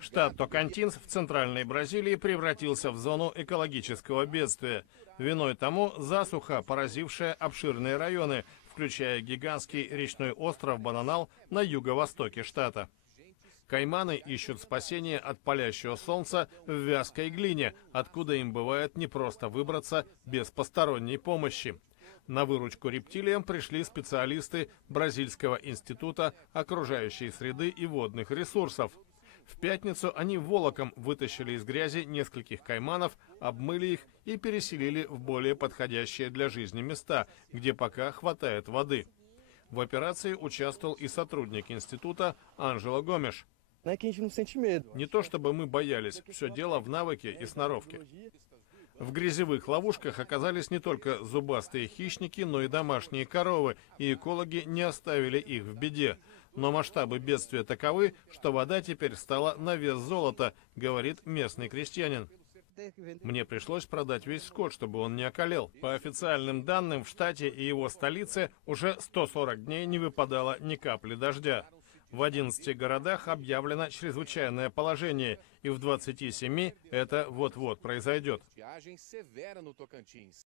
Штат Токантинс в центральной Бразилии превратился в зону экологического бедствия. Виной тому засуха, поразившая обширные районы, включая гигантский речной остров Бананал на юго-востоке штата. Кайманы ищут спасение от палящего солнца в вязкой глине, откуда им бывает непросто выбраться без посторонней помощи. На выручку рептилиям пришли специалисты Бразильского института окружающей среды и водных ресурсов. В пятницу они волоком вытащили из грязи нескольких кайманов, обмыли их и переселили в более подходящие для жизни места, где пока хватает воды. В операции участвовал и сотрудник института Анжело Гомеш. Не то чтобы мы боялись, все дело в навыке и сноровке. В грязевых ловушках оказались не только зубастые хищники, но и домашние коровы, и экологи не оставили их в беде. Но масштабы бедствия таковы, что вода теперь стала на вес золота, говорит местный крестьянин. Мне пришлось продать весь скот, чтобы он не околел. По официальным данным, в штате и его столице уже 140 дней не выпадало ни капли дождя. В 11 городах объявлено чрезвычайное положение, и в 27 это вот-вот произойдет.